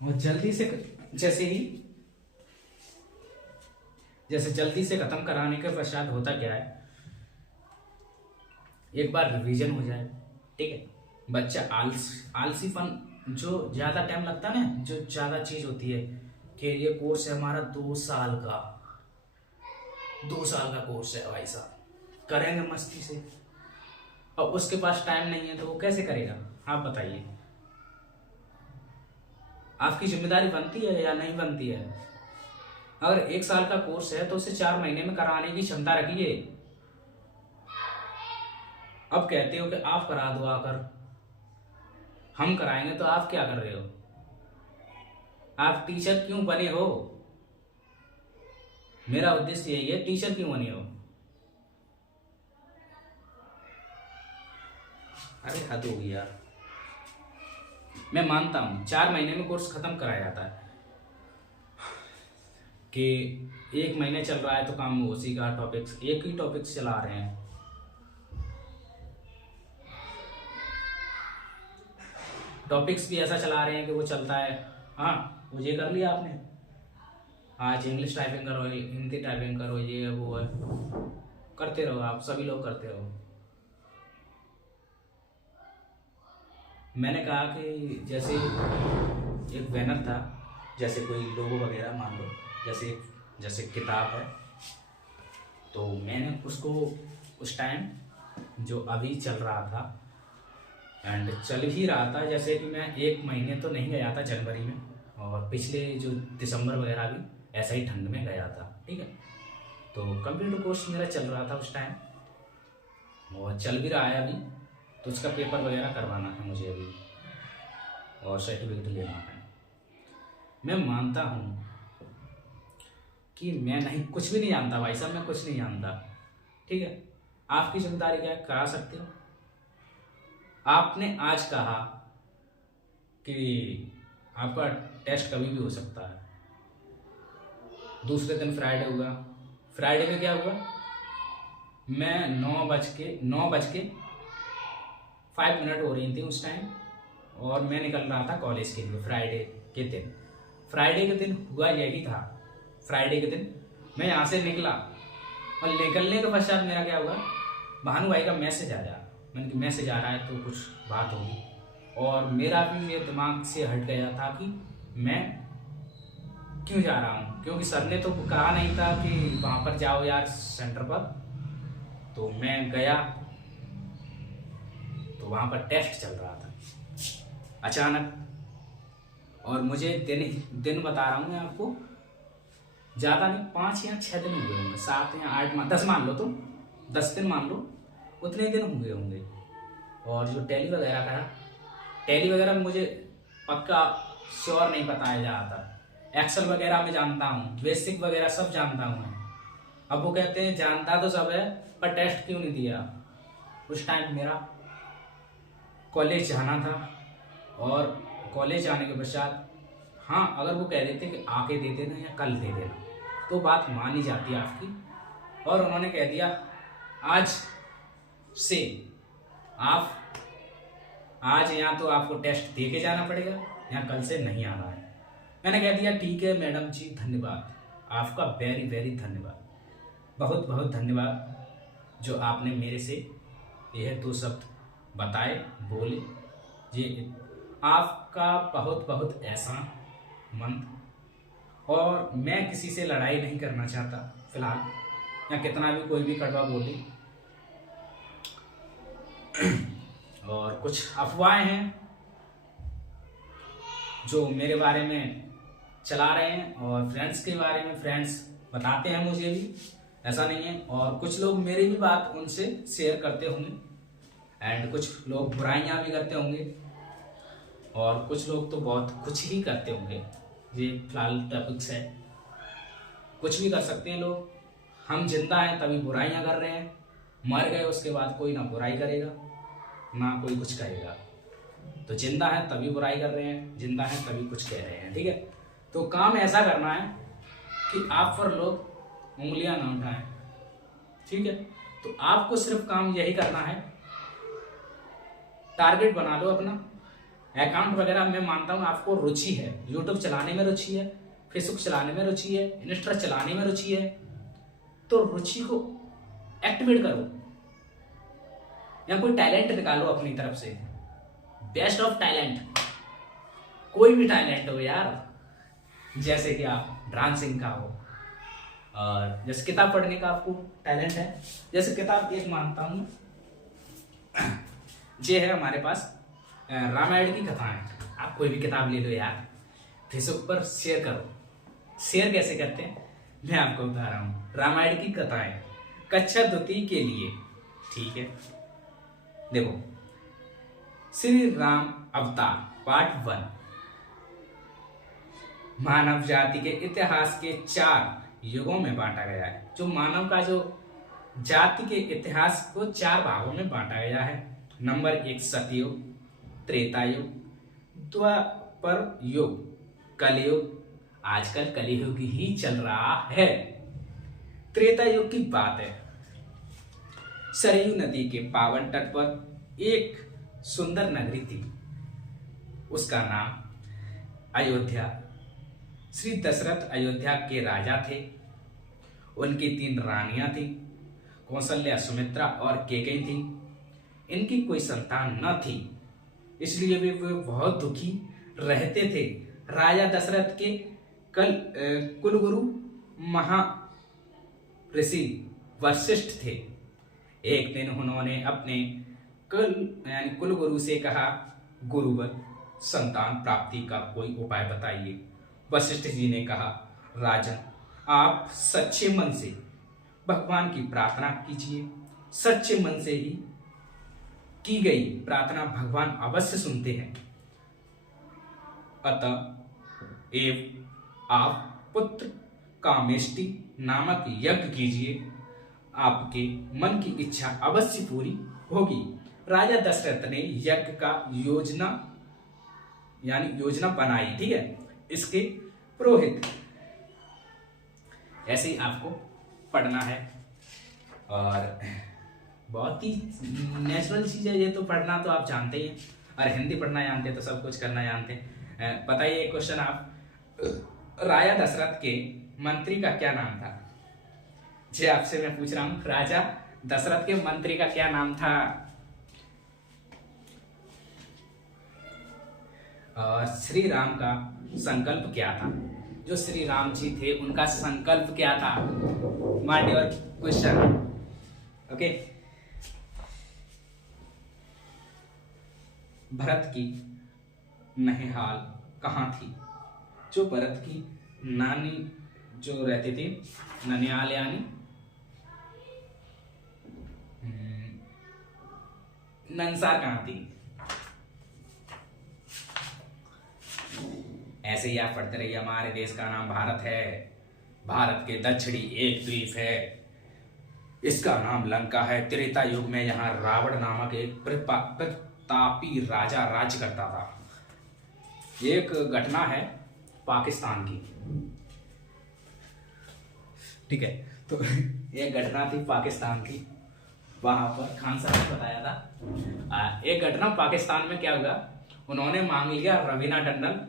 और जल्दी से जैसे ही जैसे जल्दी से खत्म कराने के पश्चात होता क्या है, एक बार रिवीजन हो जाए, ठीक है। बच्चा आलसीपन, जो ज़्यादा टाइम लगता है ना, जो ज़्यादा चीज़ होती है कि ये कोर्स है हमारा 2 साल का, 2 साल का कोर्स है भाई साहब, करेंगे मस्ती से। और उसके पास टाइम नहीं है तो वो कैसे करेगा? आप बताइए, आपकी जिम्मेदारी बनती है या नहीं बनती है? अगर 1 साल का कोर्स है तो उसे 4 महीने में कराने की क्षमता रखिए। अब कहते हो कि आप करा दो आकर, हम कराएंगे, तो आप क्या कर रहे हो? आप टीचर क्यों बने हो? मेरा उद्देश्य यही है, टीचर क्यों बने हो? अरे हद होगी यार। मैं मानता हूं 4 महीने में कोर्स खत्म कराया जाता है कि 1 महीने चल रहा है तो काम उसी का टॉपिक्स, एक ही टॉपिक्स चला रहे हैं। टॉपिक्स भी ऐसा चला रहे हैं कि वो चलता है। हाँ, वो ये कर लिया आपने, आज इंग्लिश टाइपिंग करो, हिंदी टाइपिंग करो, ये है वो है, करते रहो, आप सभी लोग करते रहो। मैंने कहा कि जैसे एक बैनर था, जैसे कोई लोगो वगैरह मान लो, जैसे जैसे किताब है, तो मैंने उसको उस टाइम जो अभी चल रहा था एंड चल ही रहा था, जैसे कि मैं 1 महीने तो नहीं गया था जनवरी में, और पिछले जो दिसंबर वगैरह भी ऐसा ही ठंड में गया था, ठीक है। तो कंप्यूटर कोर्स मेरा चल रहा था उस टाइम और चल भी रहा है अभी, तो उसका पेपर वगैरह करवाना है मुझे अभी और सर्टिफिकेट लेना है। मैं मानता हूँ कि मैं नहीं, कुछ भी नहीं जानता भाई साहब, मैं कुछ नहीं जानता, ठीक है। आपकी जिम्मेदारी क्या है, करा सकते हो। आपने आज कहा कि आपका टेस्ट कभी भी हो सकता है, दूसरे दिन फ्राइडे हुआ, फ्राइडे में क्या हुआ, मैं 9:05 हो रही थी उस टाइम, और मैं निकल रहा था कॉलेज के लिए फ्राइडे के दिन। फ्राइडे के दिन हुआ यही था, फ्राइडे के दिन मैं यहाँ से निकला और निकलने के पश्चात मेरा क्या हुआ, भानु भाई का मैसेज आया। मैंने कि मैसेज आ रहा है तो कुछ बात होगी, और मेरा भी ये दिमाग से हट गया था कि मैं क्यों जा रहा हूँ, क्योंकि सर ने तो कहा नहीं था कि वहाँ पर जाओ यार सेंटर पर। तो मैं गया तो वहाँ पर टेस्ट चल रहा था अचानक, और मुझे दिन बता रहा हूँ मैं आपको, ज़्यादा नहीं, 5 या 6 दिन हुए होंगे, 7 या 8, 10 मान लो तुम, 10 दिन मान लो, उतने दिन हुए होंगे। और जो टैली वगैरह का, टैली वगैरह मुझे पक्का श्योर नहीं बताया जा रहा था। एक्सेल वगैरह मैं जानता हूँ, बेसिक वगैरह सब जानता हूँ मैं। अब वो कहते हैं जानता तो सब है, पर टेस्ट क्यों नहीं दिया। उस टाइम मेरा कॉलेज जाना था, और कॉलेज जाने के पश्चात हाँ, अगर वो कह देते कि आके दे देना या कल दे देना तो बात मानी जाती है आपकी, और उन्होंने कह दिया आज से आप, आज या तो आपको टेस्ट दे के जाना पड़ेगा या कल से नहीं आना है। मैंने कह दिया ठीक है मैडम जी, धन्यवाद, आपका वेरी वेरी धन्यवाद, बहुत बहुत धन्यवाद जो आपने मेरे से यह 2 शब्द बताए, बोले, ये आपका बहुत बहुत एहसान मंद। और मैं किसी से लड़ाई नहीं करना चाहता फिलहाल, या कितना भी कोई भी कड़वा बोले। और कुछ अफवाहें हैं जो मेरे बारे में चला रहे हैं, और फ्रेंड्स के बारे में फ्रेंड्स बताते हैं मुझे भी, ऐसा नहीं है। और कुछ लोग मेरी भी बात उनसे शेयर करते होंगे, एंड कुछ लोग बुराइयां भी करते होंगे, और कुछ लोग तो बहुत कुछ ही करते होंगे। ये फिलहाल टॉपिक्स है, कुछ भी कर सकते हैं लोग। हम जिंदा हैं तभी बुराइयां कर रहे हैं, मर गए उसके बाद कोई ना बुराई करेगा ना कोई कुछ कहेगा। तो जिंदा है तभी बुराई कर रहे हैं, जिंदा है तभी कुछ कह रहे हैं, ठीक है। तो काम ऐसा करना है कि आप पर लोग उंगलियां ना उठाएं, ठीक है। तो आपको सिर्फ काम यही करना है, टारगेट बना लो अपना, अकाउंट वगैरह मैं मानता हूँ आपको रुचि है, यूट्यूब चलाने में रुचि है, फेसबुक चलाने में रुचि है, इंस्टा चलाने में रुचि है, तो रुचि को एक्टिवेट करो या कोई टैलेंट निकालो अपनी तरफ से। बेस्ट ऑफ टैलेंट, कोई भी टैलेंट हो यार, जैसे कि आप डांसिंग का हो, और जैसे किताब पढ़ने का आपको टैलेंट है, जैसे किताब एक मानता हूँ ये है हमारे पास रामायण की कथाएं। आप कोई भी किताब ले लो यार, फेसबुक पर शेयर करो। शेयर कैसे करते हैं मैं आपको बता रहा हूँ। रामायण की कथाएं कक्षा द्वितीय के लिए, ठीक है। देखो, श्री राम अवतार पार्ट 1 मानव जाति के इतिहास के 4 युगों में बांटा गया है। जो मानव का जो जाति के इतिहास को 4 भागों में बांटा गया है। नंबर 1 सतयुग, त्रेता युग, द्वापर युग, कलयुग। आजकल कलयुग ही चल रहा है। त्रेता युग की बात है। सरयू नदी के पावन तट पर एक सुंदर नगरी थी, उसका नाम अयोध्या। श्री दशरथ अयोध्या के राजा थे। उनकी 3 रानियां थी, कौशल्या, सुमित्रा और कैकेयी थी। इनकी कोई संतान न थी, इसलिए वे बहुत दुखी रहते थे। राजा दशरथ के कुलगुरु महा ऋषि वशिष्ठ थे। एक दिन उन्होंने अपने कुलगुरु से कहा, गुरुवर, संतान प्राप्ति का कोई उपाय बताइए। वशिष्ठ जी ने कहा, राजन, आप सच्चे मन से भगवान की प्रार्थना कीजिए। सच्चे मन से ही की गई प्रार्थना भगवान अवश्य सुनते हैं। अतः आप पुत्र कामेष्टि नामक यज्ञ कीजिए, आपके मन की इच्छा अवश्य पूरी होगी। राजा दशरथ ने यज्ञ का योजना बनाई, ठीक है। इसके पुरोहित, ऐसे ही आपको पढ़ना है, और बहुत ही नेचुरल चीज है ये तो। पढ़ना तो आप जानते ही हैं, और हिंदी पढ़ना जानते हैं तो सब कुछ करना जानते हैं। बताइए क्वेश्चन आप, राजा दशरथ के मंत्री का क्या नाम था? जी आपसे मैं पूछ रहा हूं, राजा दशरथ के मंत्री का क्या नाम था? श्री राम का संकल्प क्या था? जो श्री राम जी थे उनका संकल्प क्या था? Mind your question, okay. Bharat की ननिहाल कहाँ थी? जो भरत की नानी जो रहती थी, ननिहाल यानी ननसार कहाँ थी? ऐसे ही आप पढ़ते रहिए। हमारे देश का नाम भारत है। भारत के दक्षिणी एक द्वीप है, इसका नाम लंका है। त्रेता युग में यहाँ रावण नामक एक प्रतापी राजा राज्य करता था। एक घटना है पाकिस्तान की, ठीक है। तो एक घटना थी पाकिस्तान की, वहां पर खान साहब ने बताया था। एक घटना पाकिस्तान में क्या हुआ, उन्होंने मांग लिया, रवीना टंडन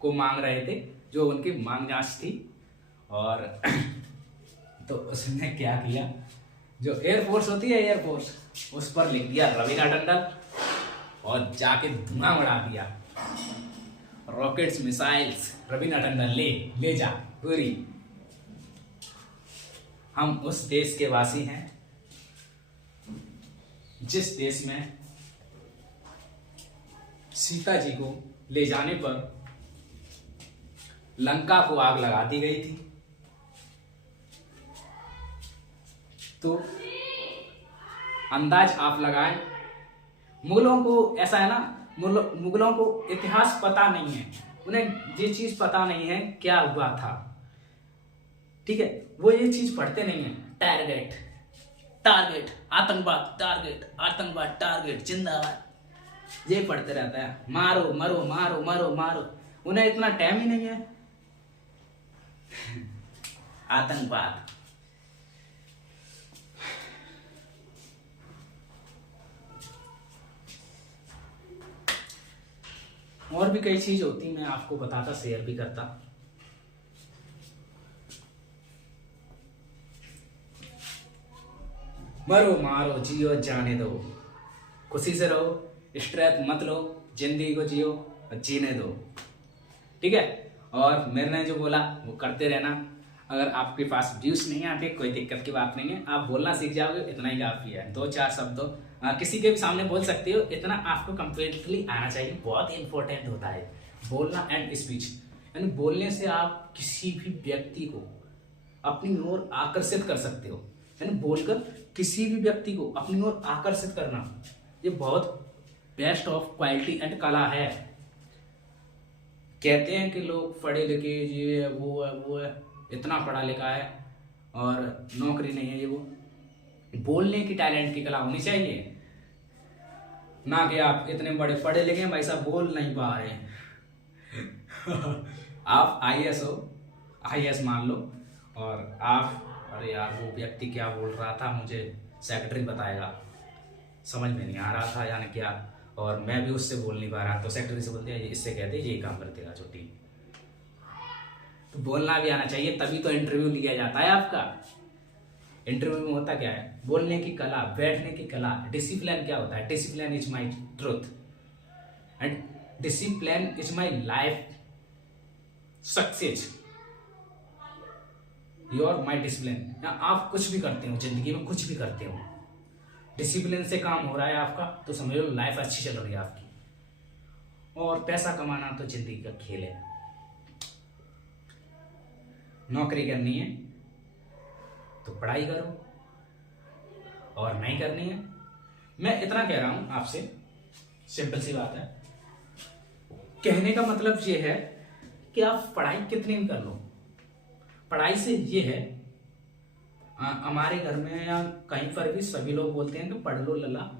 को मांग रहे थे, जो उनकी मांग जांच थी। और तो उसने क्या किया, जो एयरफोर्स होती है एयरफोर्स, उस पर लिख दिया रवीना टंडन, और जाके धुआं उड़ा दिया। रॉकेट्स, मिसाइल्स, रवीना टंडन ले जा पूरी। हम उस देश के वासी हैं जिस देश में सीता जी को ले जाने पर लंका को आग लगा दी गई थी। तो अंदाज आप लगाएं, मुगलों को ऐसा है ना, मुगलों को इतिहास पता नहीं है, उन्हें ये चीज पता नहीं है क्या हुआ था, ठीक है। वो ये चीज पढ़ते नहीं है। टारगेट टारगेट आतंकवाद, टारगेट आतंकवाद, टारगेट जिंदाबाद, ये पढ़ते रहता है। मारो मरो मारो मरो मारो, उन्हें इतना टाइम ही नहीं है। आतंकवाद, और भी कई चीज़ होती, मैं आपको बताता, शेयर भी करता। मरो मारो जियो जाने दो, खुशी से रहो, स्ट्रेस मत लो, जिंदगी को जियो और जीने दो, ठीक है। और मैंने जो बोला वो करते रहना। अगर आपके पास व्यूज नहीं आते कोई दिक्कत की बात नहीं है, आप बोलना सीख जाओगे, इतना ही काफी है। 2-4 शब्द किसी के भी सामने बोल सकते हो, इतना आपको कंप्लीटली आना चाहिए, बहुत इंपॉर्टेंट होता है बोलना एंड स्पीच। यानी बोलने से आप किसी भी व्यक्ति को अपनी ओर आकर्षित कर सकते हो। यानी बोलकर किसी भी व्यक्ति को अपनी ओर आकर्षित करना, ये बहुत बेस्ट ऑफ क्वालिटी एंड कला है। कहते हैं कि लोग पढ़े लिखे, ये है वो है, इतना पढ़ा लिखा है और नौकरी नहीं है, ये वो। बोलने की टैलेंट की कला होनी चाहिए, ना कि आप इतने बड़े पढ़े लिखे हैं भाई साहब बोल नहीं पा रहे हैं। आप आईएएस हो, आईएएस मान लो, और आप, अरे यार वो व्यक्ति क्या बोल रहा था मुझे सेक्रेटरी बताएगा, समझ में नहीं आ रहा था यानी क्या, और मैं भी उससे बोल नहीं पा रहा, तो सेक्रेटरी से बोलते हैं इससे कहते हैं ये काम कर देगा छुट्टी। तो बोलना भी आना चाहिए, तभी तो इंटरव्यू लिया जाता है आपका। इंटरव्यू में होता क्या है, बोलने की कला, बैठने की कला। डिसिप्लिन क्या होता है, discipline is my truth and discipline is my life success. Your my discipline. आप कुछ भी करते हो जिंदगी में, कुछ भी करते हो, डिसिप्लिन से काम हो रहा है आपका, तो समझ लो लाइफ अच्छी चल रही है आपकी। और पैसा कमाना तो जिंदगी का खेल है। नौकरी करनी है तो पढ़ाई करो, और नहीं करनी है, मैं इतना कह रहा हूं आपसे, सिंपल सी बात है। कहने का मतलब ये है कि आप पढ़ाई कितनी भी कर लो, पढ़ाई से ये है, हमारे घर में या कहीं पर भी सभी लोग बोलते हैं कि पढ़ लो लला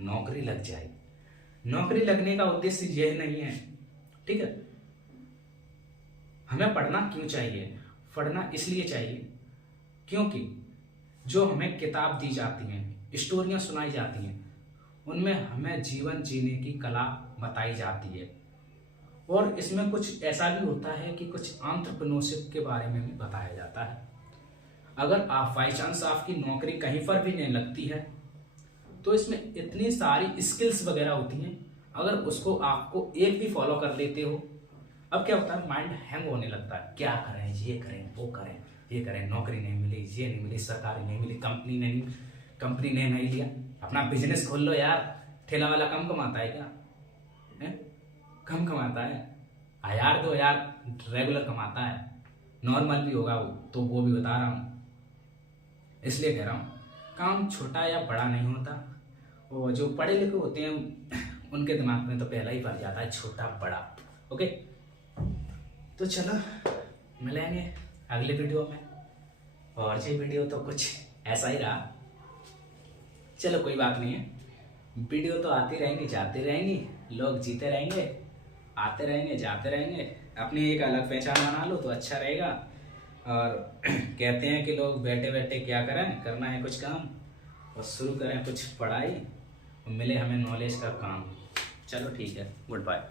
नौकरी लग जाए। नौकरी लगने का उद्देश्य यह नहीं है, ठीक है। हमें पढ़ना क्यों चाहिए, पढ़ना इसलिए चाहिए क्योंकि जो हमें किताब दी जाती हैं, स्टोरियां सुनाई जाती हैं, उनमें हमें जीवन जीने की कला बताई जाती है। और इसमें कुछ ऐसा भी होता है कि कुछ एंटरप्रेन्योरशिप के बारे में भी बताया जाता है। अगर आप बाई चांस आपकी नौकरी कहीं पर भी नहीं लगती है, तो इसमें इतनी सारी स्किल्स वगैरह होती हैं, अगर उसको आपको एक भी फॉलो कर लेते हो, अब क्या होता है, माइंड हैंग होने लगता है, क्या करें, ये करें, वो करें, ये करें, नौकरी नहीं मिली, ये नहीं मिली, सरकारी नहीं मिली, कंपनी ने नहीं लिया। अपना बिजनेस खोल लो यार, ठेला वाला कम कमाता है क्या है? कम कमाता है, 1000-2000 रेगुलर कमाता है, नॉर्मल भी होगा वो तो, वो भी बता रहा हूँ। इसलिए कह रहा हूँ काम छोटा या बड़ा नहीं होता, वो जो पढ़े लिखे होते हैं उनके दिमाग में तो पहला ही पड़ जाता है छोटा बड़ा। ओके, तो चलो मिलेंगे अगले वीडियो में, और ये वीडियो तो कुछ ऐसा ही रहा, चलो कोई बात नहीं है, वीडियो तो आती रहेंगी जाती रहेंगी, लोग जीते रहेंगे, आते रहेंगे जाते रहेंगे, अपनी एक अलग पहचान बना लो तो अच्छा रहेगा। और कहते हैं कि लोग बैठे बैठे क्या करें, करना है कुछ काम, और शुरू करें कुछ पढ़ाई, मिले हमें नॉलेज का काम। चलो ठीक है, गुड बाय।